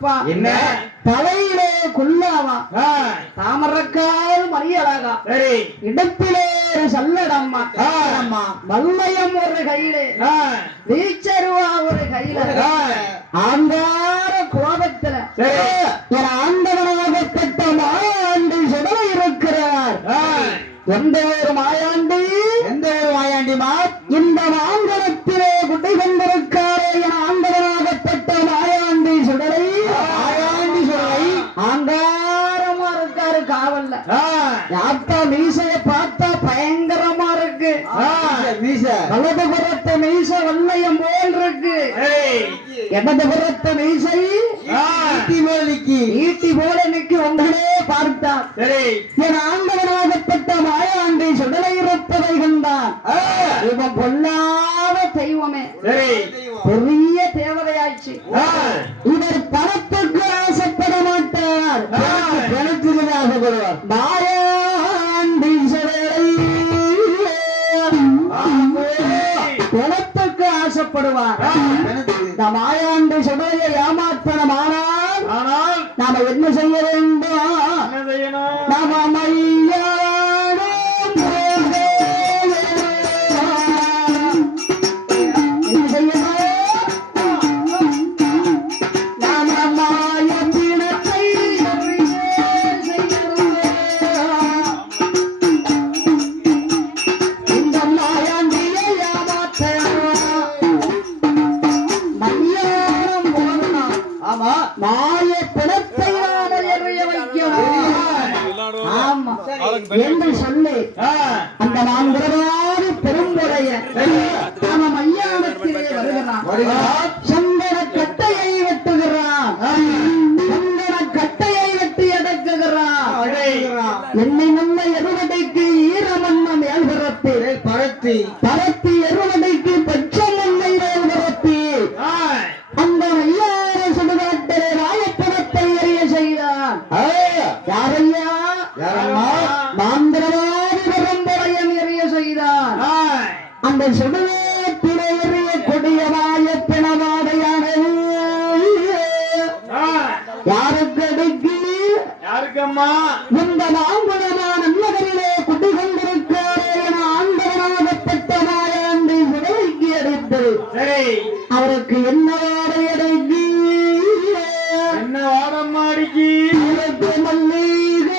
அப்பா என்ன தலையிலே குல்லாவா தாமரக்கால் மரியழகா சரி இடுப்பிலே ஒரு சல்லடம்மா வல்லையம் ஒரு கையிலே வீச்சருவா ஒரு கையில ஆங்கார கோபத்துல ஒரு ஆண்டவனாகப்பட்ட மாயாண்டி சுடலை இருக்கிறார். எந்த ஒரு மாயாண்டி மா இந்த மாங்கலத்திலே குட்டை கொண்டிருக்காரே என ஆண்டவனாகப்பட்ட மாயாண்டி சுடலை ஆங்காரமா இருக்காரு காவல்ல. யாத்தா மீசைய பார்த்தா பயங்கரமா இருக்கு. வலது புறத்து மீசை வல்லையம் போல் இருக்கு. இடது புறத்து மீசை ஈட்டி போல நிற்கு உங்களே பார்த்தார். என் ஆண்டவனாகப்பட்ட மாயாண்டி சுடலை இருப்பதை கண்டான். இவன் பொல்லாத தெய்வமே பெரிய தேவதையாச்சு. இவர் பணத்துக்கு ஆசைப்பட மாட்டார், பணத்துக்கு ஆசைப்படுவார். மாயாண்டி சுடலை பணத்துக்கு ஆசைப்படுவார். இந்த மாயாண்டி சுடலையை ஏமாற்றமானால் நாம என்ன செய்ய வேண்டும்? நாம என்று சொல்லி அந்த மாந்திரவாதி பெரும்புடைய நாம மையானத்திலே வருகிறான். சந்தன கட்டையை வெட்டுகிறான், சந்தன கட்டையை வெட்டி அடக்குகிறான். என்னை நம்ம எருவடைக்கு ஈரமன்னம் மேல் பரப்பி பரப்பி எருவடைக்கு பச்சை எண்ணெய் மேல் பரப்பி அந்த மையான சுடுகாட்டிலே ராயப்பணத்தை எறிய செய்தான். யாரையா? மாந்திரவாதி பரம்பரையன் எறிய செய்தான். அந்த சுடுகாட்டிலே எறிய கொடிய வாயப்பிணவாடையானது யாருக்கு அடிக்கு? யாருக்கம்மா? இந்த மாங்குளமான நகரிலே குடிகொண்டிருக்காரே என ஆண்டவனாகப்பட்ட மாயாண்டி சுடலைக்கு அடித்தது. அவருக்கு என்ன வாடை அடைக்கு? என்ன வாடம்மா அடிக்கு? மல்லிகை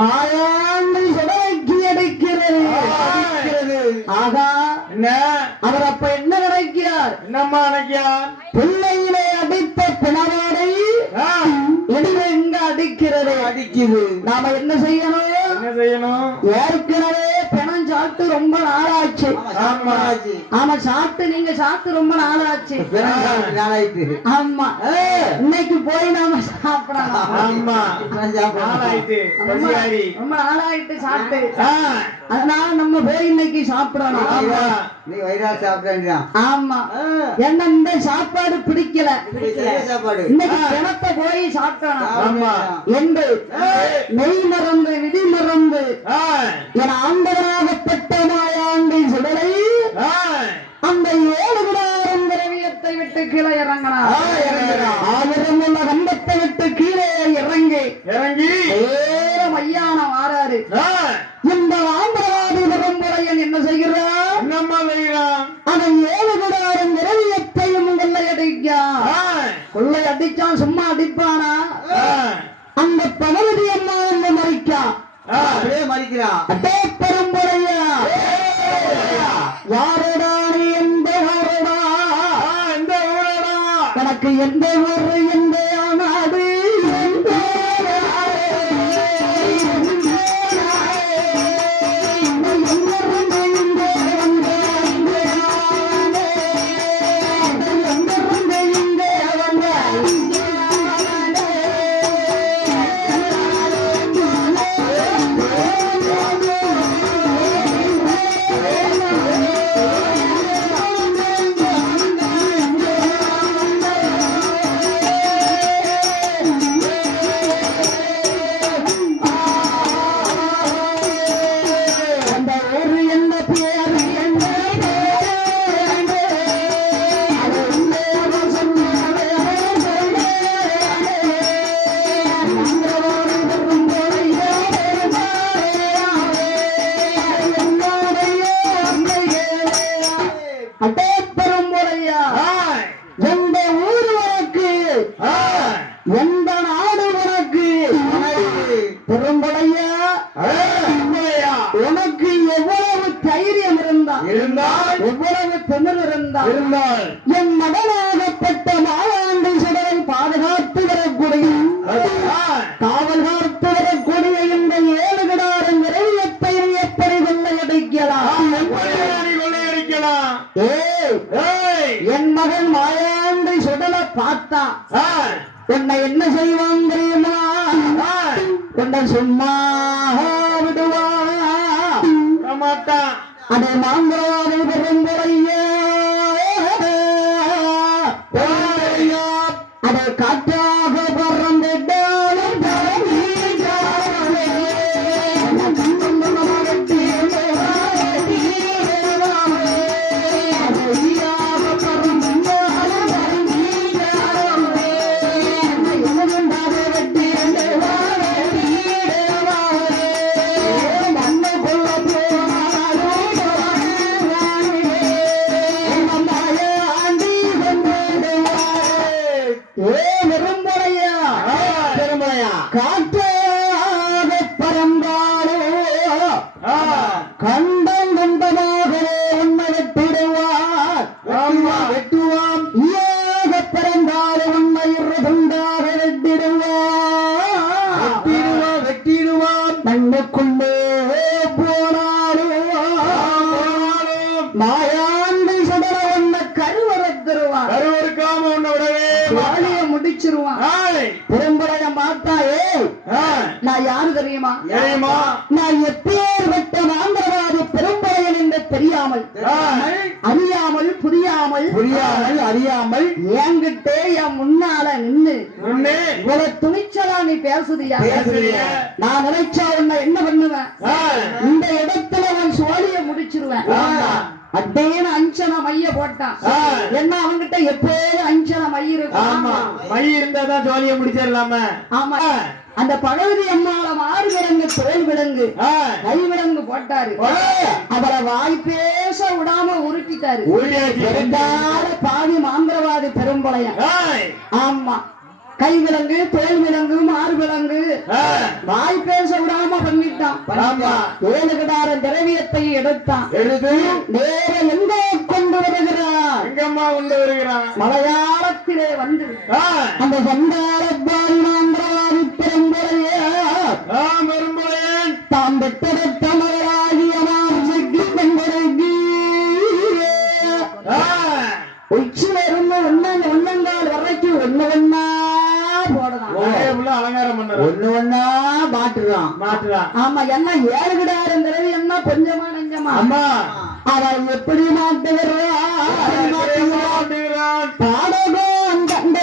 மாயாண்டி சுடலைக்கு அடிக்கிறது. ஆகா, என்ன அவர் அப்ப என்ன நினைக்கிறார்? என்னம்மா நினைக்கிறான்? பிள்ளையிலே அடித்த பிணவாடை இடியில எங்க அடிக்கிறது? அடிக்குது. நாம என்ன செய்யணும்? என்ன செய்யணும்? ஏற்கனவே பிணம் சாப்பிட்டு ரொம்ப நாளாச்சு. ஆமா, சாப்பிட்டு நீங்க சாப்பிட்டு ரொம்ப நாளாச்சு. ஆமா, இன்னைக்கு போய் நாம சாப்பிடலாம். ஆமா, நாளாயிட்டு ரொம்ப நாளாயிட்டு சாப்பிட்டு, அதனால நம்ம போய் இன்னைக்கு சாப்பிடணும். ஆமா, என்ன இந்த சாப்பாடு பிடிக்கல, இன்னைக்கு பிணத்தை போய் சாப்பிடணும் என்று நெய் மறந்து விதி மறந்து என ஆண்டவராகப்பட்ட மாயாண்டி சுடலை அந்த 7 விடாரம் திரவியத்தை விட்டு கீழே இறங்கினார். ஆயிரம் உள்ள கம்பத்தை விட்டு கீழே இறங்கி நேரம் ஐயான வாராரு. இந்த ஆந்திரவாதி பரம்பரையன் என்ன செய்கிறார்? என்னம்மா செய்யலாம்? அவன் 7 விடாரம் திரவியத்தையும் கொள்ளை அடிச்சான். சும்மா அடிப்பானா? அந்த பகவதி அம்மா வந்து மறிக்கிறான். அட்டே பரம்பரையா, யாரோடா நீ? எந்த ஊரோடா? எனக்கு எந்த ஊரு, எந்த நாடு, எந்த ஊர் உனக்கு, எந்த நாடு உனக்கு? பெரும்படையா, உனக்கு எவ்வளவு தைரியம் இருந்தால், எவ்வளவு திமிர் இருந்தால் என் மகனாகப்பட்ட மாயாண்டி சுடரை பாதுகாத்து வரக்கூடிய, காவல் காத்து வரக்கூடிய இந்த 7 விடாரம் நிறையத்தை எப்படி கொள்ளையடிக்கலாம்? என் மகன் மாயாண்டி சுடலை பார்த்தா உன்னை என்ன செய்வான் தெரியுமா? உன்னை சும்மா விடுவா மாட்டான். அதை மாந்திரவாதி பெரும்புறையா, அதை காற்றாக பறந்துட்டாலும் காற்றாக பறந்தாலோ கண்டம் கண்டமாக உன்னை வெட்டிடுவார். வெட்டுவான். ஏக பிறந்தாலும் உன்னை துண்டாக வெட்டிடுவான். மண்ணுக்குள்ளே போனாலும் மாயாண்டி சுடர உன்னை கருவறுத்துருவான். கருவறுக்காம உன்னை விடவே வாழிய முடிச்சிருவான். பெரும்படைய மாத்தாயே, நான் யாரு தெரியுமா? நான் எப்பேற்பட்ட ஆந்திரவாதி பெரும்படையன் என்று தெரியாமல், அறியாமல் என்கிட்டே என் முன்னால நின்னு இவ்வளவு துணிச்சலா நீ பேசுதியா? நான் நினைச்சா உன்னை என்ன பண்ணுவேன்? இந்த இடத்துல அவன் சோழிய முடிச்சிருவேன். அட்டேன்னு அஞ்சன மைய போட்டான். என்ன அவன்கிட்ட எப்போதும் அஞ்சன மை இருக்கும். மை இருந்தாதான் ஜோலிய முடிச்சிடலாம. ஆமா, அந்த பகவதி அம்மாவை மாறு விலங்கு, தோல் விலங்கு, கை விலங்கு போட்டாரு. அவரை வாய் பேச விடாம உருட்டிட்டாரு. பாதி மாந்திரவாதி பெரும்பளையன். ஆமா, கை விலங்கு, தோல் விலங்கு, மாறு விலங்கு வாய் பேச விடாம பண்ணிட்டான். ஆமா. 7 கிடாரம் திரவியத்தை எடுத்தான். எடுத்து நேர எங்கே கொண்டு வருகிறான்? எங்கம்மா கொண்டு வருகிறான்? மலையாளத்திலே வந்து அந்த சண்டாரப்பாரி பெரும்புறையே பெரும்புறையன் தாம் பெற்றெடுத்த மலையாகிய மாசைக்கு பெண்களுக்கு உச்சில இருந்து ஒன்னங்கால் வரைக்கும் ஒண்ணா போடலாம். அலங்காரம் பண்ற ஒண்ணா மாட்டுறான். ஆமா, என்ன 7 கிடாருங்கிறது என்ன கொஞ்சமா நெஞ்சமா? அம்மா அவன் எப்படி மாட்டுகிறான்? பாடகம் கண்ட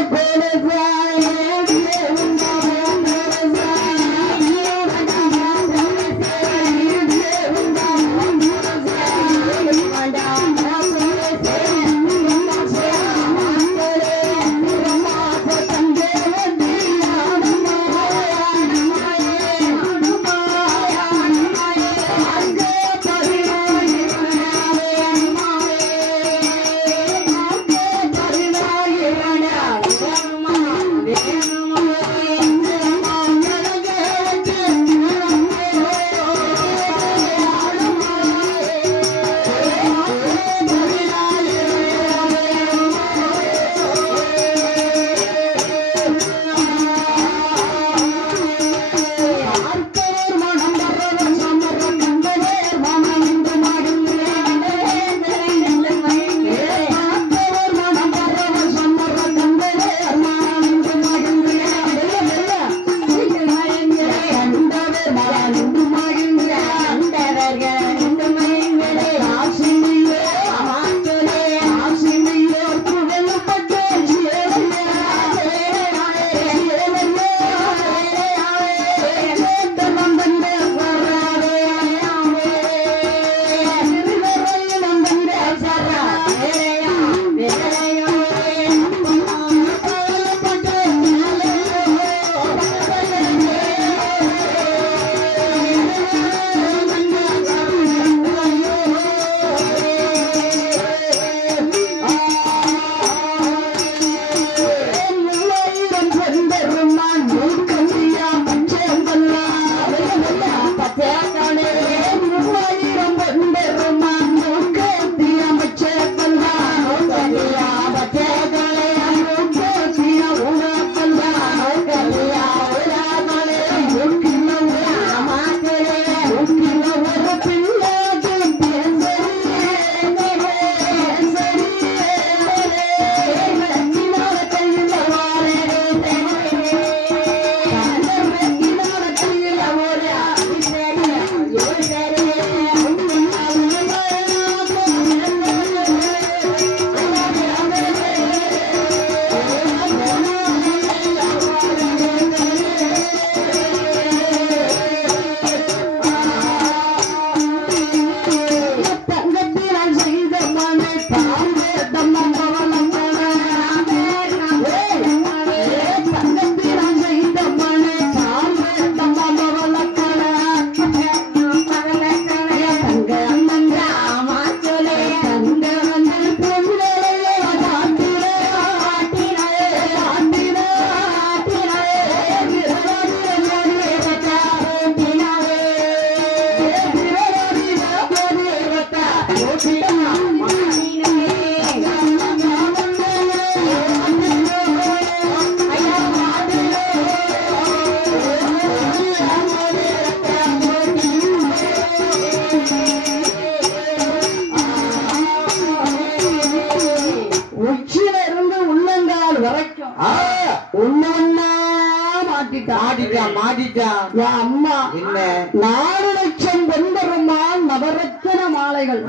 மாட்டிட்டான். அம்மா என்ன 4 லட்சம் பொன்பெருமான் நவரத்தின மாலைகள்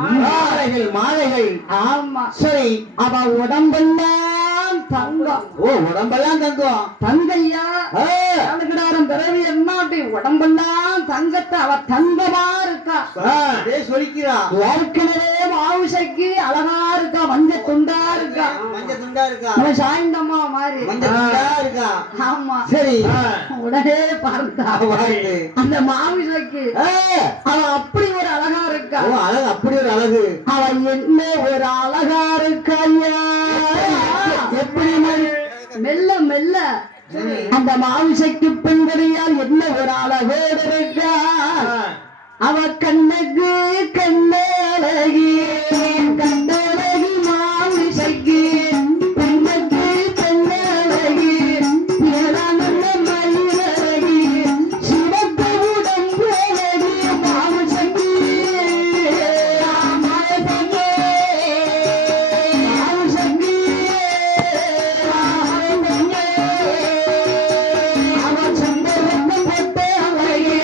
மாலைகள். ஆமா, சரி, அவ உடம்பெல்லாம் தங்கம். உடம்பெல்லாம் தங்கம். தங்கையா கிடாரம் பிறவி என்னாட்டி உடம்பெல்லாம் தங்கத்தை அவ தங்கமா இருக்கா. சொல்லிக்கிறா. ஏற்கனவே மாவுசைக்கு அழகா இருக்கா, மஞ்ச துண்டா இருக்கா. அவன் சாய்ந்தம்மா மாதிரி இருக்கா. ஆமா, சரி, உடனே பார்த்தா அந்த மாவுசைக்கு அவன் அப்படி ஒரு அழகா இருக்கா. அழகு, அப்படி ஒரு அழகு. அவன் என்ன ஒரு அழகா இருக்கா. எப்படி மெல்ல மெல்ல அந்த மாவிசைக்கு பெண்களையால் என்ன ஒரு அழகோடு இருக்கா. அவ கண்ணுக்கு கண்ணழகி கண்ணழகி மாமிசைக்கு கண்ணுக்கு கண்ணழகி ஏழானந்த மயிலழகி சிவப்பு உடம்பு அழகி மாமிசைக்கு மாமிசைக்கு மாமிசைக்கு அவ சந்தனத்தை போட்டு அழகி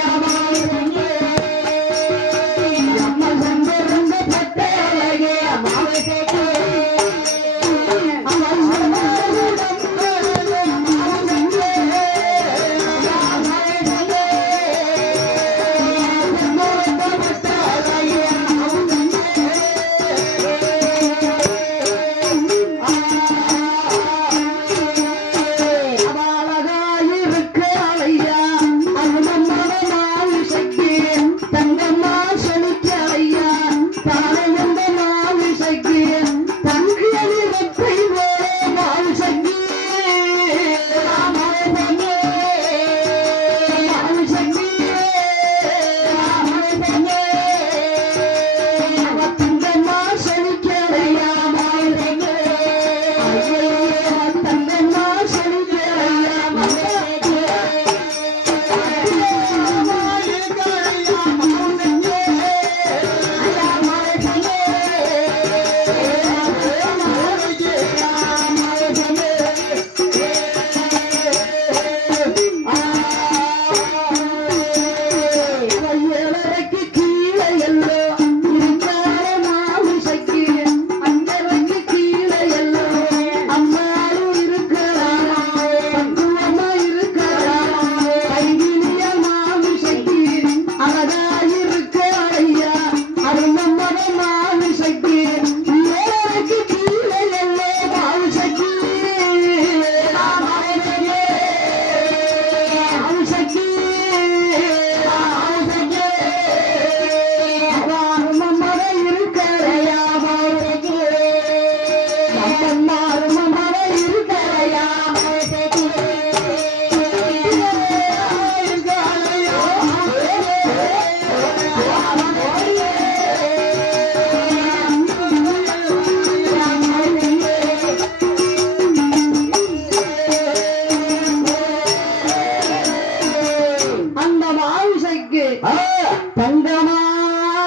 தங்கமா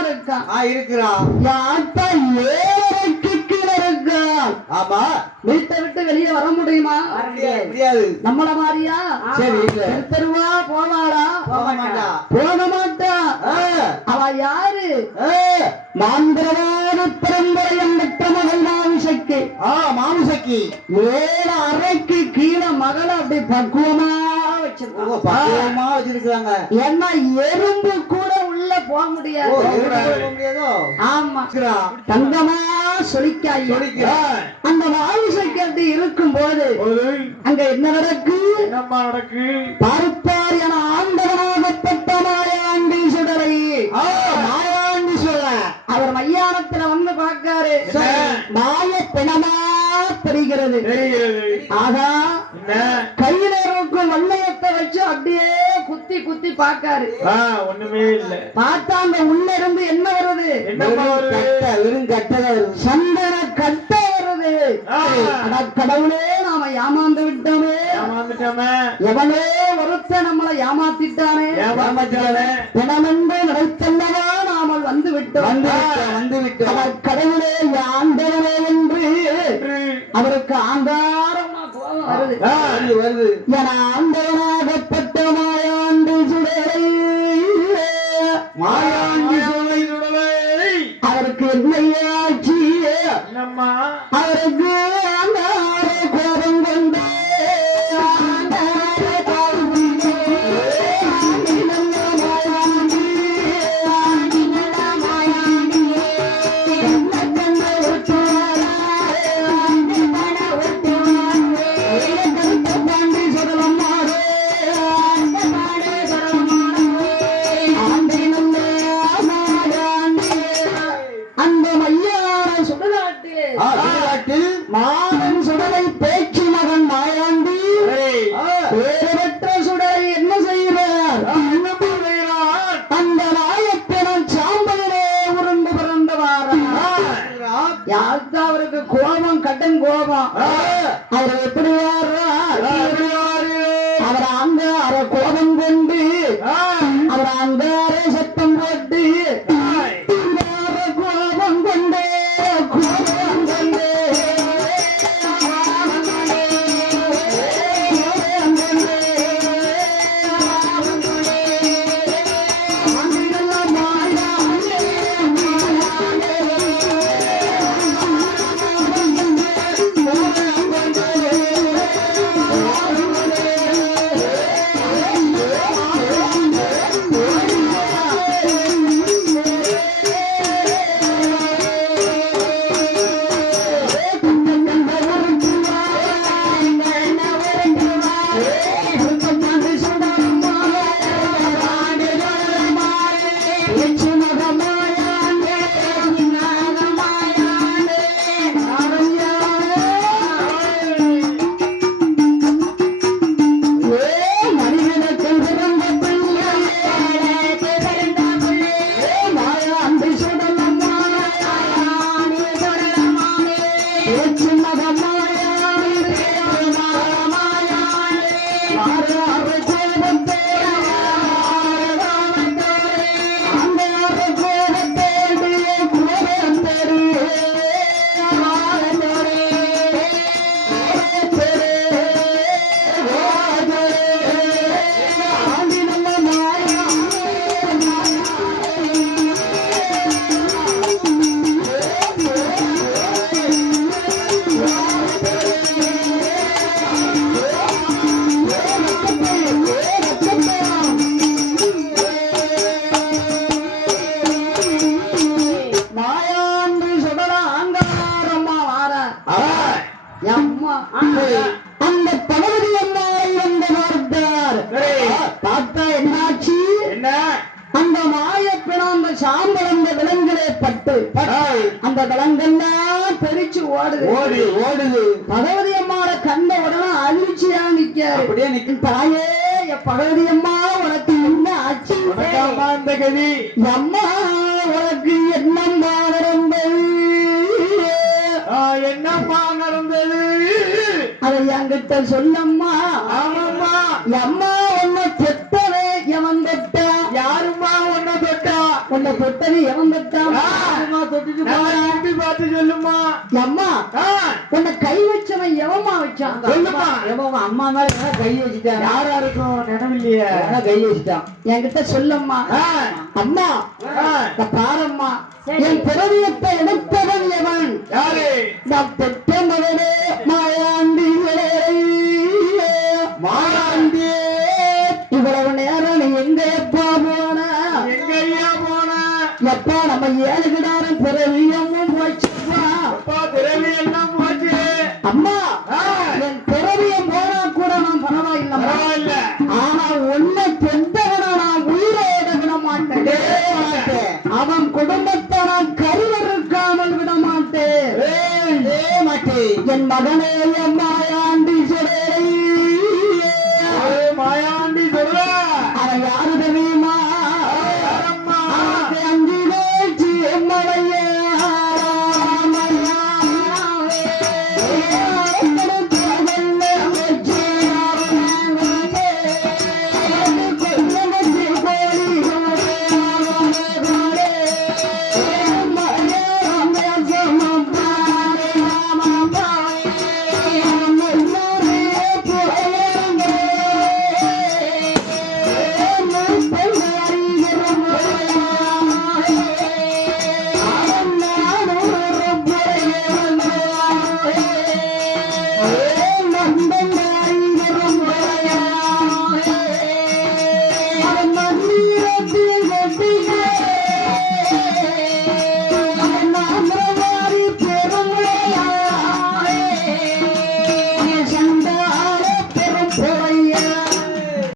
இருக்கான் இருக்கிறான் யாத்தா ஏழைக்கு கீழே இருக்கான். ஆமா வீட்டை விட்டு வெளியே வர முடியுமா? முடியாது. நம்மள மாதிரியா? சரி தெருவா போவாளா? போக மாட்டா. போக மாட்டா. அவ யாரு? மாந்திரவாத பரம்பரையம் பெற்ற மகள் மாமிசைக்கு. மாமிசைக்கு 7 அறைக்கு கீழே மகளை அப்படி பக்குவமா வச்சிருக்காங்க. பக்குவமா வச்சிருக்காங்க. ஏன்னா எறும்பு கூட உள்ள போக முடியாது. ஆமா தங்கமா சொலிக்காய். அந்த மாமிசைக்கு அப்படி இருக்கும் போது அங்க என்ன நடக்கு? பார்ப்பார் என ஆண்டவனாகப்பட்ட மாயாண்டி சுடரை மாயாண்டி சுடர அவர் மையானத்துல வந்து பார்க்காரு. மாய பிணமா தெரிகிறது. ஆகா கையில இருக்கும் வண்ணயத்தை வச்சு அப்படியே குத்தி குத்தி பார்க்காரு. ஒண்ணுமே இல்ல. பார்த்தா அந்த உள்ள இருந்து என்ன வருது? வெறும் கட்டை சந்தன கட்ட வருது. கடவுளே நாம ஏமாந்து விட்டோமே. எவனே ஒருத்த நம்மளை ஏமாத்திட்டானே. பிணமென்று நினைத்தல்லவா நாமல் வந்து விட்டோம். கடவுளே ஆண்டவனே என்று அவருக்கு ஆங்காரமா கோபம் வருது. என ஆண்டவனாகப்பட்ட மாயாண்டி சுடரை அவருக்கு என்னையாச்சு? அவருக்கு ஆங்கார கோபம் கொண்டு கோபம் கட்டன் கோபம் அவர் எப்படி அவர் அங்கார கோபம் கொண்டு அவர் அங்கார சத்தம் போட்டு கோபம் கொண்டே கோபம் கொண்டே அந்த பகவதி அம்மாவை வந்த பார்த்தார். பார்த்தா என்னாச்சு? அந்த மாயப்பிணம் சாம்பல் அந்த விலங்குகளே பட்டு அந்த விலங்கெல்லாம் பெரிச்சு ஓடுது. பகவதி அம்மாவை கண்ட உடனே அதிர்ச்சியா நிக்க அப்படியே நிக்கும். தாயே பகவதி அம்மா உனக்கு என்ன ஆச்சு? அந்த கதி அம்மா உனக்கு என்னம்மா நடந்தது? என்னம்மா நடந்தது? அதை என்கிட்ட சொல்லம்மா. ஆமாம்மா. அம்மா உன்னை தொட்டவே எவன் தொட்டா? யாரும்மா உன்னை தொட்டா? உன்னை தொட்டது எவன் தொட்டா? தொட்டுட்டு பார்த்து சொல்லுமா. அம்மா உன்னை கை வச்சவன் எவமா வச்சான்? சொல்லுமா. அம்மா மேல கை வச்சுட்டான். யாரா இருக்கும் நினைவில்லையே, கை வச்சுட்டான். என்கிட்ட சொல்லம்மா. அம்மா பாரம்மா, என் பிறவியத்தை எடுத்தவன் எவன்? யாரு? நான் பெற்ற மகனே மாயாண்டி. மாயாண்டி இவ்வளவு நேரம் நீ எங்க எப்பா போன? எங்கய்யா போன? எப்பா நம்ம ஏழுகிடாரம் பிறவியமும் போச்சுப்பா. பிறவி எல்லாம் போச்சு. அம்மா என் பிறவியம் போனா கூட நான் பரவாயில்ல. ஆனா உன்னை பெற்றவனா நான் உயிரோட விட மாட்டேன். அவன் குடும்பத்தை நான் கருவறுக்காமல் விட மாட்டேன். என் மகனே